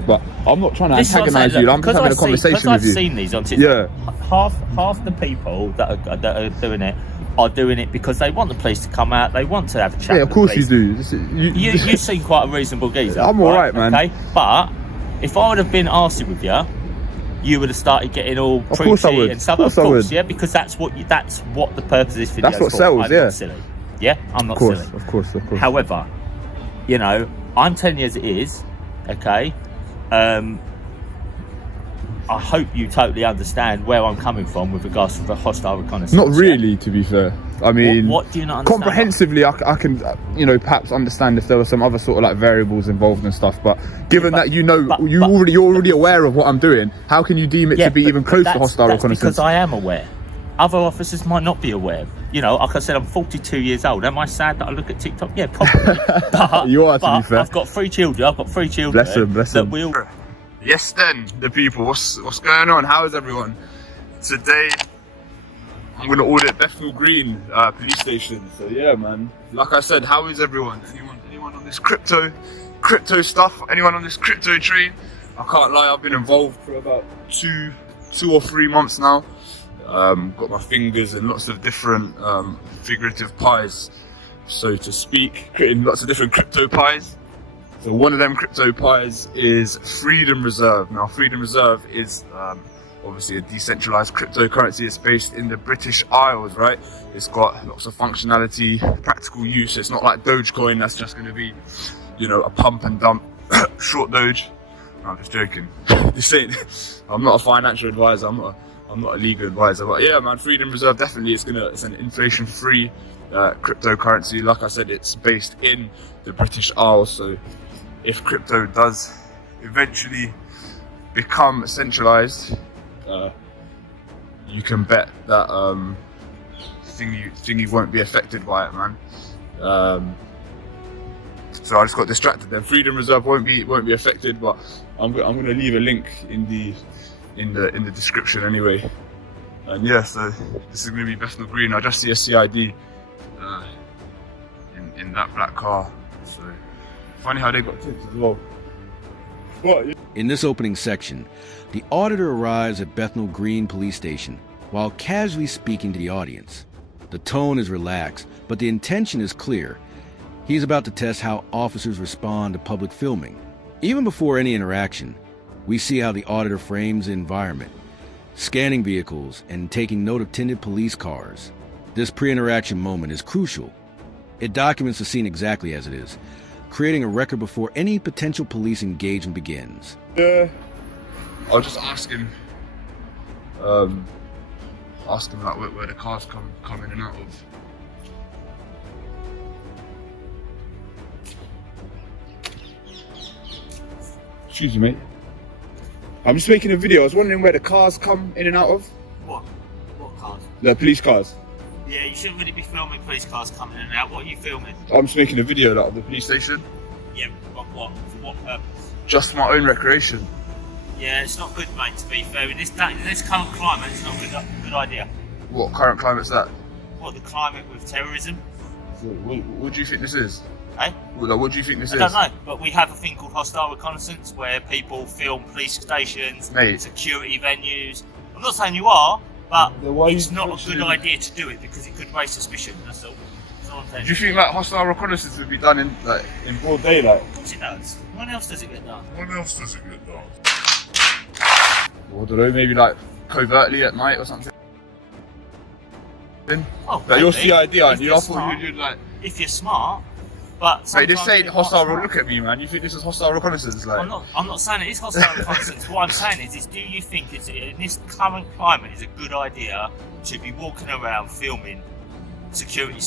but I'm not trying to antagonise you. I'm just having a conversation with you. I've seen these on TikTok. Half the people that are doing it are doing it because they want the police to come out. They want to have a chat. Yeah, of course you do. You seem quite a reasonable geezer. I'm alright, man. Okay, but if I would have been arsey with you, you would have started getting all preachy and stuff. Of course, yeah, because that's what the purpose of this video is. That's what for. sells. I'm Yeah. not silly. Yeah, I'm not silly. Of course. However, you know, I'm telling you as it is. Okay. I hope you totally understand where I'm coming from with regards to the hostile reconnaissance. Not really, to be fair. I mean, what do you not understand? Comprehensively, I can, you know, perhaps understand if there were some other sort of like variables involved and stuff. But given that you're already aware of what I'm doing, how can you deem it to be even close to hostile reconnaissance? Because I am aware. Other officers might not be aware. You know, like I said, I'm 42 years old. Am I sad that I look at TikTok? Yeah, probably. But, you are, to be fair. I've got 3 children. Bless them. Yes then, the people, what's going on? How is everyone? Today, I'm going to audit Bethnal Green Police Station. So yeah, man, like I said, how is everyone? Anyone on this crypto stuff? Anyone on this crypto train? I can't lie, I've been involved for about two or 3 months now. Got my fingers in lots of different figurative pies, so to speak, creating lots of different crypto pies. So one of them crypto pies is Freedom Reserve. Now Freedom Reserve is obviously a decentralized cryptocurrency. It's based in the British Isles, right? It's got lots of functionality, practical use. It's not like Dogecoin that's just going to be, you know, a pump and dump short Doge. No, I'm just joking. I'm not a financial advisor. I'm not a legal advisor. But yeah, man, Freedom Reserve definitely it's an inflation-free cryptocurrency. Like I said, it's based in the British Isles. So if crypto does eventually become centralized, you can bet that thingy won't be affected by it, man. So I just got distracted. Then Freedom Reserve won't be affected, but I'm gonna leave a link in the description anyway. And yeah, so this is gonna be Bethnal Green. I just see a CID in that black car. So funny how they got tips as well. In this opening section, the auditor arrives at Bethnal Green Police Station while casually speaking to the audience. The tone is relaxed, but the intention is clear. He's about to test how officers respond to public filming. Even before any interaction, we see how the auditor frames the environment, scanning vehicles and taking note of tinted police cars. This pre-interaction moment is crucial. It documents the scene exactly as it is, creating a record before any potential police engagement begins. I'll just ask him like where the cars come in and out of. Excuse me, mate. I'm just making a video. I was wondering where the cars come in and out of. What cars? The police cars. Yeah, you shouldn't really be filming police cars coming in and out. What are you filming? I'm just making a video of the police station. Yeah, but what? For what purpose? Just for my own recreation. Yeah, it's not good, mate, to be fair. In this current climate, it's not a good idea. What current climate's that? What, the climate with terrorism? So, what do you think this is? Eh? What do you think this is? I don't know, but we have a thing called hostile reconnaissance where people film police stations, security venues. I'm not saying you are, but it's not a good idea to do it because it could raise suspicion, that's all. Do you think that hostile reconnaissance would be done in broad daylight? Of course it does. When else does it get done? I don't know, maybe like covertly at night or something. Oh, like your CID, aren't you? I thought you'd like. If you're smart, but mate, this ain't hostile. Look at me, man. You think this is hostile reconnaissance? Like, I'm not saying it is hostile reconnaissance. What I'm saying is, do you think in this current climate, it's a good idea to be walking around filming security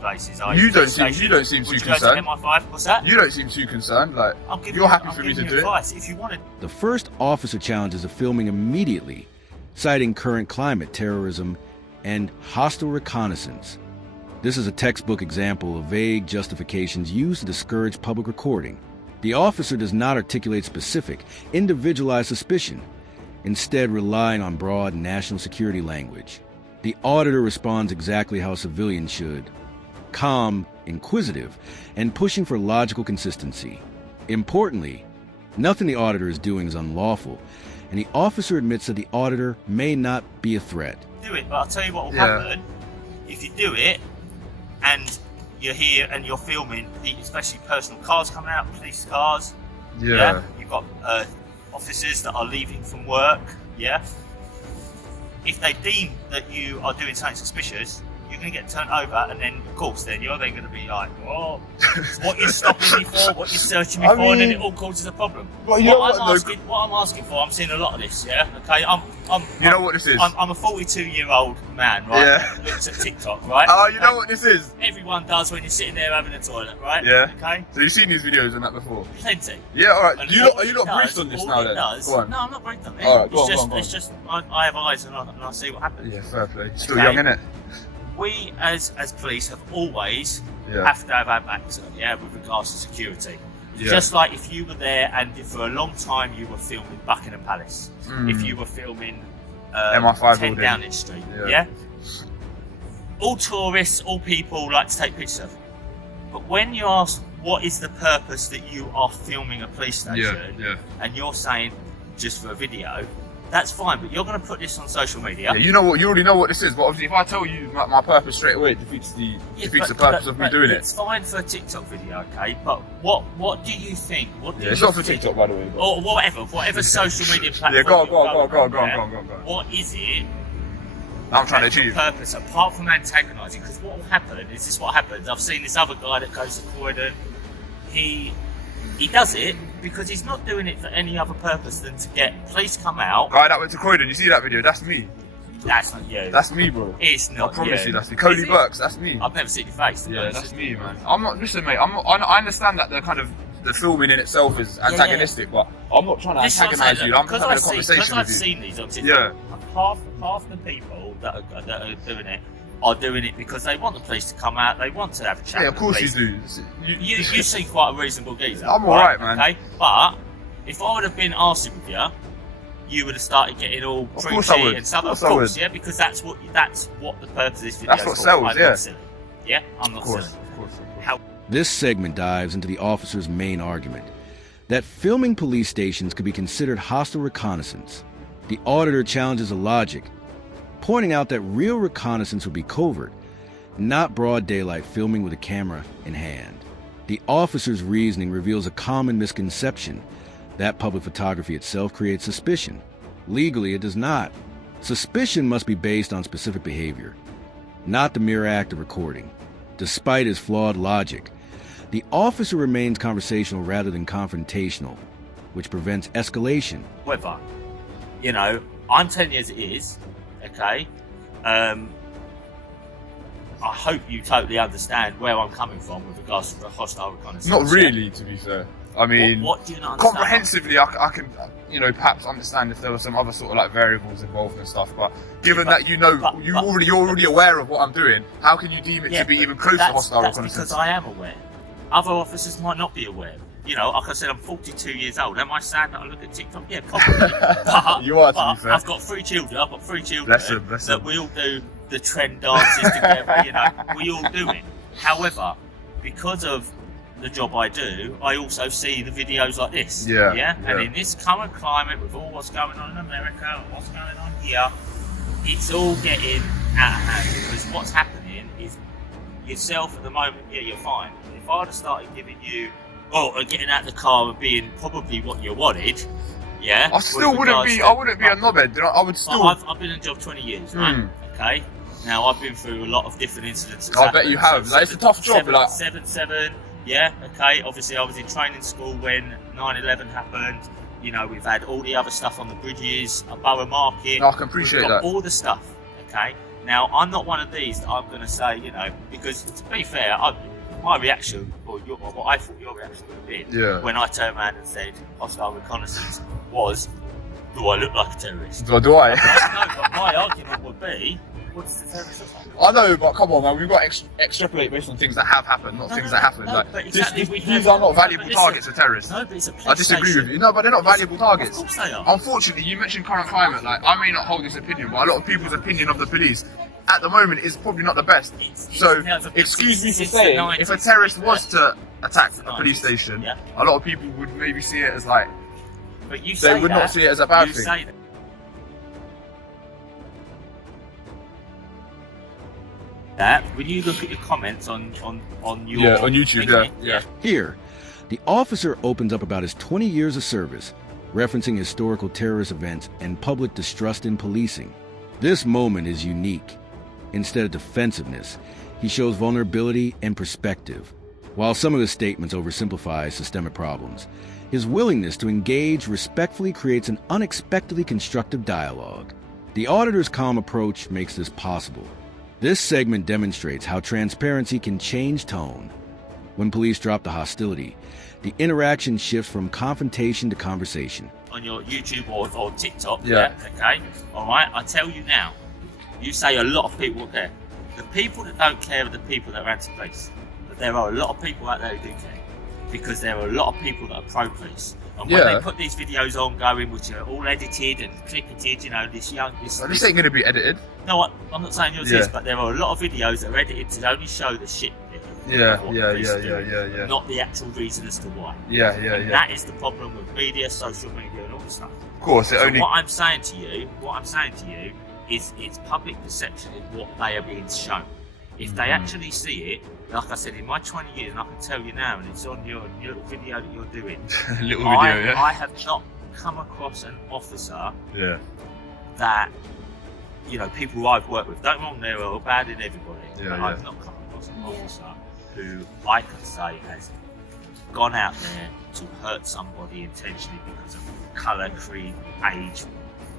places? You don't seem too concerned. MI5? What's that? You don't seem too concerned. Like, you're happy for me to do it. If you want it. The first officer challenges the filming immediately, citing current climate, terrorism, and hostile reconnaissance. This is a textbook example of vague justifications used to discourage public recording. The officer does not articulate specific, individualized suspicion, instead relying on broad national security language. The auditor responds exactly how a civilian should: calm, inquisitive, and pushing for logical consistency. Importantly, Nothing the auditor is doing is unlawful, and the officer admits that the auditor may not be a threat. Do it, but I'll tell you what will happen if you do it and you're here and you're filming, especially personal cars coming out, police cars. Yeah. You've got officers that are leaving from work. Yeah. If they deem that you are doing something suspicious, you're going to get turned over, and then of course you're then going to be like, oh, what you're stopping me for, what you're searching me for, and then it all causes a problem. Well, what I'm asking for, I'm seeing a lot of this, yeah. Okay, you know what this is? I'm a 42-year-old man, right? Yeah. That looks at TikTok, right? Oh, you know what this is? Everyone does when you're sitting there having a toilet, right? Yeah. Okay. So you've seen these videos and that before? Plenty. Yeah. All right. And Are you not briefed on this now then? Go on. No, I'm not briefed on it. All right. Go on. It's just I have eyes and I see what happens. Yeah. Fair play. Still young, innit? We as police have always have to have our backs on, with regards to security. Yeah. Just like if you were there and for a long time you were filming Buckingham Palace, if you were filming MI5 10 Downing Street, all tourists, all people like to take pictures of. But when you ask what is the purpose that you are filming a police station, and you're saying just for a video, that's fine, but you're going to put this on social media. Yeah, you already know what this is, but obviously if I tell you my purpose straight away, it defeats the purpose of me doing it. It's fine for a TikTok video, okay? But what do you think? It's not for TikTok, by the way. But... Or whatever social media platform. Yeah, go on. What is it? I'm trying to achieve. Purpose, apart from antagonising, because what will happen is this: what happens. I've seen this other guy that goes to Croydon. He does it because he's not doing it for any other purpose than to get police come out. Guy that went to Croydon, you see that video? That's me. That's not you. That's me, bro. It's not. I promise you, that's me. Cody Burks, that's me. I've never seen your face. Yeah, that's me, man. I'm not. Listen, mate. I understand that the filming in itself is antagonistic, but I'm not trying to antagonise you. I'm just having a conversation with you. Because I've seen these on TikTok. Half the people that are doing it are doing it because they want the police to come out, they want to have a chat. Yeah, of course you do. You seem quite a reasonable geezer. I'm alright, man. Okay? But if I would have been arsing with you, you would have started getting all preachy and stuff. Of course, yeah, because that's what the purpose of this video is. That's what sells, I'm not silly. Yeah, I'm not silly. Of course. This segment dives into the officer's main argument, that filming police stations could be considered hostile reconnaissance. The auditor challenges the logic, pointing out that real reconnaissance would be covert, not broad daylight filming with a camera in hand. The officer's reasoning reveals a common misconception that public photography itself creates suspicion. Legally, it does not. Suspicion must be based on specific behavior, not the mere act of recording. Despite his flawed logic, the officer remains conversational rather than confrontational, which prevents escalation. However, I'm telling you as it is, okay? I hope you totally understand where I'm coming from with regards to the hostile reconnaissance. Not really, to be fair. I mean, what do you not understand? Comprehensively, I can, perhaps understand if there were some other sort of variables involved and stuff. But given that you're already aware of what I'm doing, how can you deem it to be even close to hostile reconnaissance? Because I am aware. Other officers might not be aware. Like I said, I'm 42 years old. Am I sad that I look at TikTok? Yeah, probably. But, you are, to be fair. I've got 3 children. Bless them. That we all do the trend dances together. We all do it. However, because of the job I do, I also see the videos like this. Yeah. And in this current climate, with all what's going on in America and what's going on here, it's all getting out of hand. Because what's happening is yourself at the moment, you're fine. If I would have started giving you, getting out of the car and being probably what you wanted, I still wouldn't be. I wouldn't be a knobhead. I would still. I've been in a job 20 years, right? Okay. Now I've been through a lot of different incidents. I bet you have. It's a tough job. 7/7. Yeah. Okay. Obviously, I was in training school when 9/11 happened. We've had all the other stuff on the bridges, a Borough Market. I can appreciate that. All the stuff. Okay. Now I'm not one of these that I'm going to say, because to be fair, my reaction, or what I thought your reaction would have been, when I turned around and said hostile reconnaissance, was, do I look like a terrorist? Do I? No, but my argument would be, what does the terrorist look like? I know, but come on, man, we've got to extrapolate based on things that have happened, not things that happen. These are not valuable targets for terrorists. No, but it's a police I disagree with you. No, but they're not valuable targets. Of course they are. Unfortunately, you mentioned current climate. I may not hold this opinion, but a lot of people's opinion of the police at the moment is probably not the best. So, excuse me for saying, if a terrorist was to attack a police station, a lot of people would maybe see it as But you say they would not see it as a bad thing. Say that when you look at your comments on your on YouTube, thingy, yeah. Here, the officer opens up about his 20 years of service, referencing historical terrorist events and public distrust in policing. This moment is unique. Instead of defensiveness, he shows vulnerability and perspective. While some of his statements oversimplify systemic problems, his willingness to engage respectfully creates an unexpectedly constructive dialogue. The auditor's calm approach makes this possible. This segment demonstrates how transparency can change tone. When police drop the hostility, the interaction shifts from confrontation to conversation. On your YouTube or TikTok, Yeah. okay, all right. I tell you now, you say a lot of people care. The people that don't care are the people that are anti-police. But there are a lot of people out there who do care, because there are a lot of people that are pro-police. And when they put these videos on going, which are all edited and clippeted, you know, this This ain't gonna be edited. No, I'm not saying yours is, but there are a lot of videos that are edited to only show the shit bit of what the police are doing, not the actual reason as to why. And that is the problem with media, social media, and all this stuff. Of course, What I'm saying to you is it's public perception is what they are being shown. If they actually see it, like I said, in my 20 years, and I can tell you now, and it's on your little video that you're doing. I have not come across an officer that, you know, people who I've worked with, don't wrong, they're all bad in everybody, but I've not come across an officer who I can say has gone out there to hurt somebody intentionally because of colour, creed, age,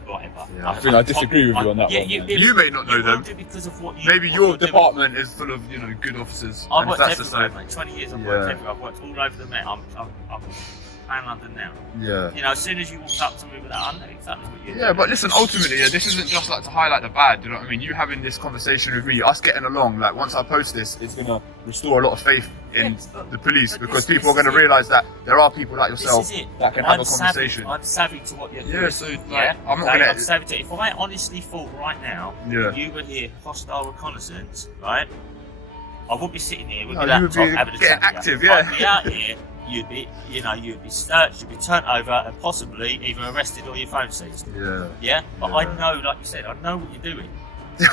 whatever. I think I disagree with you on that one. You may not know them. Because of what Maybe your department is full of, you know, good officers. I've worked everywhere, mate. 20 years I've worked everywhere. I've worked all over the Met. I'm playing London now. You know, as soon as you walked up to me with that, I know exactly what you're doing. But listen, ultimately, this isn't just like to highlight the bad, you know what I mean? You having this conversation with me, us getting along, like once I post this, it's gonna restore a lot of faith in the police, because people are gonna realise that there are people like yourself that can have a conversation. I'm savvy to what you're doing. So like, I'm not gonna... I'm savvy to it. If I honestly thought right now, if you were here, hostile reconnaissance, right? I would be sitting here with my laptop having a chat. Active, I'd be out here. You'd be searched, you'd be turned over, and possibly either arrested or your phone seized. But I know, like you said, I know what you're doing.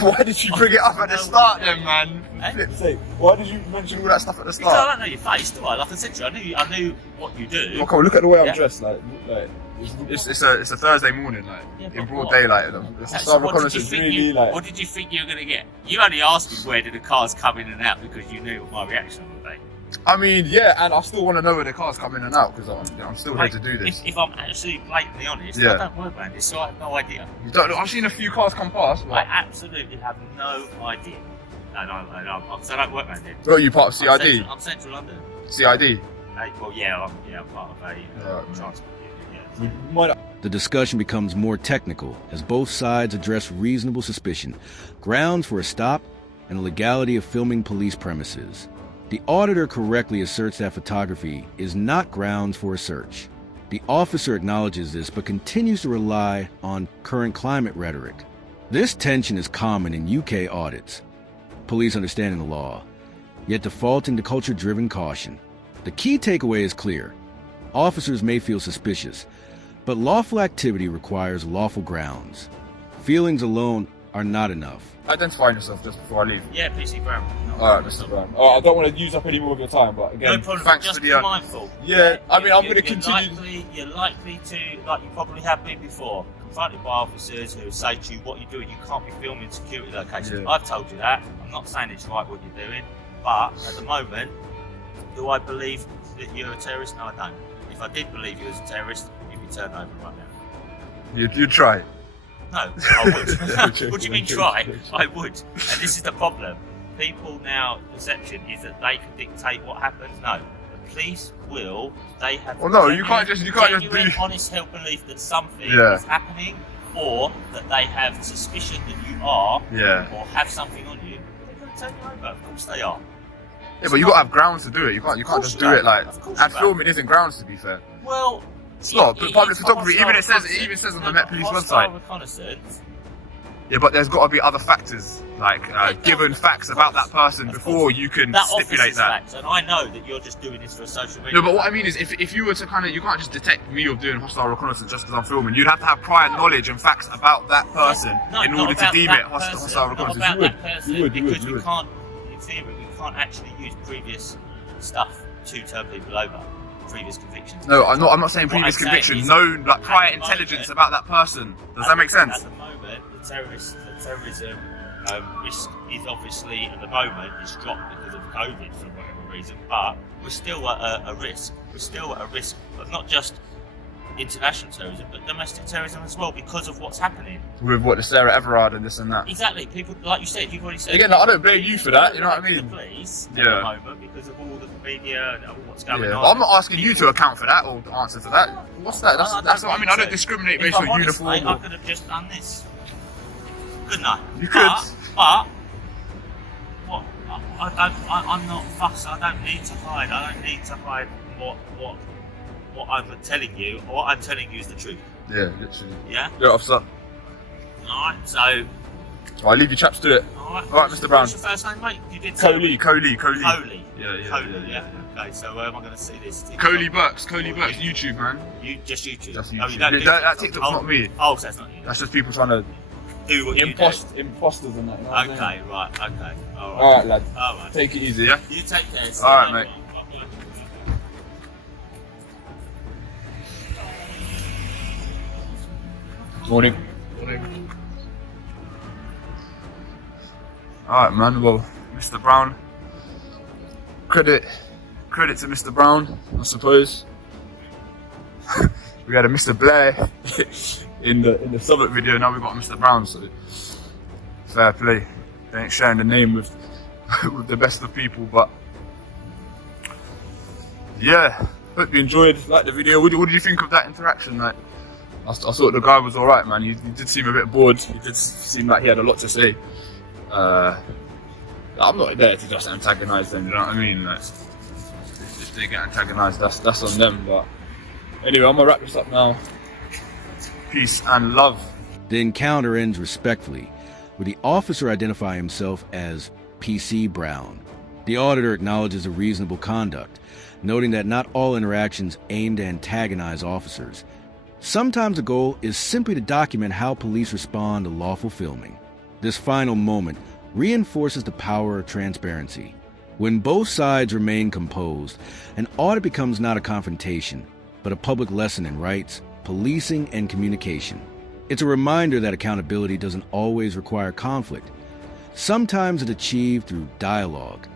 Why did you bring it up at the start then, man? Flip's sake. Why did you mention all that stuff at the start? Because I don't know your face, do I? Like I said to you, I knew what you do. Well, come on, look at the way I'm dressed. Like it's a Thursday morning, like in broad daylight. So what did you think you were going to get? You only asked me where did the cars come in and out because you knew what my reaction would be. I mean, and I still want to know where the cars come in and out, because I'm still here to do this. If I'm actually blatantly honest, I don't work around this, so I have no idea. You don't know? I've seen a few cars come past. I absolutely have no idea. No, because I don't work around it. Well, you part of CID? I'm Central London. CID? I'm part of a transport. The discussion becomes more technical as both sides address reasonable suspicion, grounds for a stop, and the legality of filming police premises. The auditor correctly asserts that photography is not grounds for a search. The officer acknowledges this but continues to rely on current climate rhetoric. This tension is common in UK audits. Police understanding the law, yet defaulting to culture-driven caution. The key takeaway is clear. Officers may feel suspicious, but lawful activity requires lawful grounds. Feelings alone are not enough. Identify yourself just before I leave. Yeah, PC Brown. Alright, Mr. Brown. I don't want to use up any more of your time, but again, no problem. thanks just for the... be mindful. I mean, I'm going to continue... You're likely to, like you probably have been before, confronted by officers who say to you, what you're doing, you can't be filming security locations. I've told you that. I'm not saying it's right what you're doing, but at the moment, do I believe that you're a terrorist? No, I don't. If I did believe you was a terrorist, you'd be turned over right now. You'd try? No, I would. What do you mean try? I would. And this is the problem. People now, perception is that they can dictate what happens. No. The police will, they have you can't just do... honest held belief that something is happening, or that they have suspicion that you are, or have something on you. They're going to turn you over. Of course they are. Yeah, but you got to have grounds to do it. You can't just do it like... And filming isn't grounds, to be fair. Well... It's not, but public photography, it even says on the Met Police website. Reconnaissance, Yeah, but there's got to be other factors, like given facts about that person before you can stipulate that. Facts, and I know that you're just doing this for social media. No, but what I mean is, if you were to kind of, you can't just detect me of doing hostile reconnaissance just because I'm filming. You'd have to have prior knowledge and facts about that person in order to deem it hostile reconnaissance. You would. Because we can't, in theory, we can't actually use previous stuff to turn people over. Previous convictions. No, I'm not saying previous convictions. Known, like prior intelligence about that person. Does that make sense? At the moment, the terrorism risk is obviously at the moment is dropped because of COVID for whatever reason, but we're still at a risk. We're still at a risk of not just international terrorism, but domestic terrorism as well because of what's happening. With what, the Sarah Everard and this and that. Exactly. People, like you said, you've already said. Again, I don't blame you for that. You know what I mean? The police at the moment because of all the media and all what's going on. Well, I'm not asking you to account for that or answer to that. What's that? That's what I mean. I don't discriminate based on uniform. Mate, I could have just done this. Couldn't I? You could. But what? I'm not fussed. I don't need to hide. I don't need to hide what I'm telling you. What I'm telling you is the truth. Yeah, literally. Yeah? Yeah, officer. Alright, so... Alright, leave your chaps to it. Alright, Mr. Brown. What's your first name, mate? You did Coley. Coley. Yeah. Okay, so where am I going to see this? Coley Burks, YouTube, man. Just YouTube? That's YouTube. Oh, you don't that TikTok's not me. Oh, so that's not you. That's just people trying to do what imposters and that. You know okay, right, okay. Alright, lad. Alright. Take it easy, yeah? You take care. Alright, mate. Morning. Alright, man. Well, Mr. Brown. Credit to Mr. Brown, I suppose. We had a Mr. Blair in the Summit video. Now we've got Mr. Brown. So fair play. They ain't sharing the name with the best of people, but yeah. Hope you enjoyed. Like the video. What did you think of that interaction? Like, I thought the guy was alright, man. He did seem a bit bored. He did seem like he had a lot to say. I'm not there to just antagonise them, you know what I mean? Like, if they get antagonised, that's on them. But anyway, I'm gonna wrap this up now. Peace and love. The encounter ends respectfully, with the officer identifying himself as PC Brown. The auditor acknowledges a reasonable conduct, noting that not all interactions aim to antagonize officers. Sometimes the goal is simply to document how police respond to lawful filming. This final moment reinforces the power of transparency. When both sides remain composed, an audit becomes not a confrontation, but a public lesson in rights, policing, and communication. It's a reminder that accountability doesn't always require conflict. Sometimes it's achieved through dialogue,